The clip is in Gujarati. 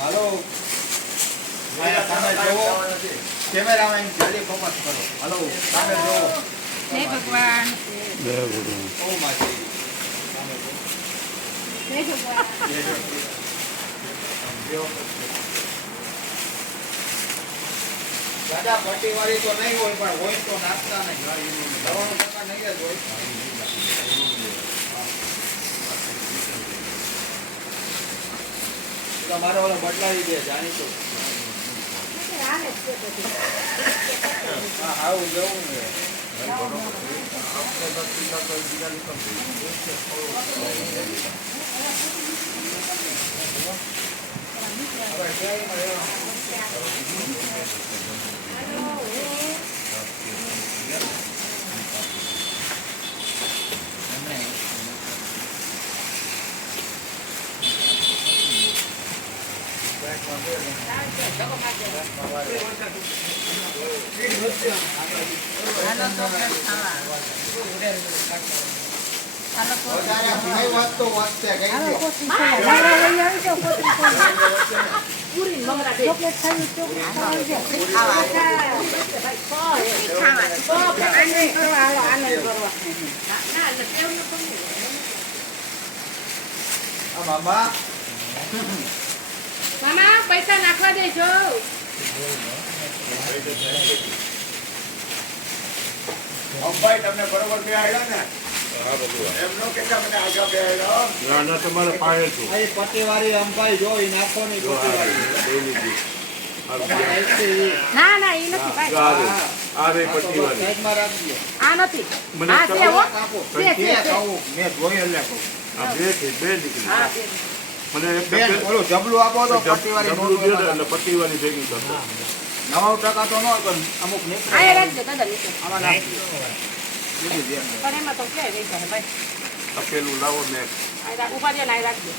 હાલો કેમેરામેન જલ્દી ફોકસ કરો. હાલો સામે જોવો. જય ભગવાન. જય ભગવાન. ઓ માજી જય ભગવાન. દાદા પટ્ટીવાળી તો નહીં હોય પણ હોય તો નાખતા નહીં. 90% નહીં જ હોય. તમારે ઓલો બદલાવી દે જાણીતું. હા આવું જવું ને. મામા પૈસા નાખવા દેજો. ભાઈ તમને બરોબર બેહાડ્યા ને? એમનો કેટલા મને આગળ બેહાડ્યો? ના તમારે પાયે છું. પટ્ટીવાળી અંબાઈ જો ઈ નાખો ની પટ્ટીવાળી. ના ના એ નથી ભાઈ. આ રે પટ્ટીવાળી. સાઈડમાં રાખજો. આ નથી. મને આ છે હો. મેં જોઈ એટલે કહું. આ બે નીકળી. હા બે. મને એક બેન ઓલું જબલું આપો તો પટ્ટીવાળી જબલું દે ને એટલે પટ્ટીવાળી ભેગી કરતો. 90% તો ન હોય પણ અમુક નીકળે. આ રાખજો દાદા નીચે. આમાં નાખજો. બીજું ધ્યાન રાખજો. પણ એમાં તો ક્યાંય રહી જાય ભાઈ. તપેલું લાવો ને આ ઉભા રહ્યા ને આ રાખજો.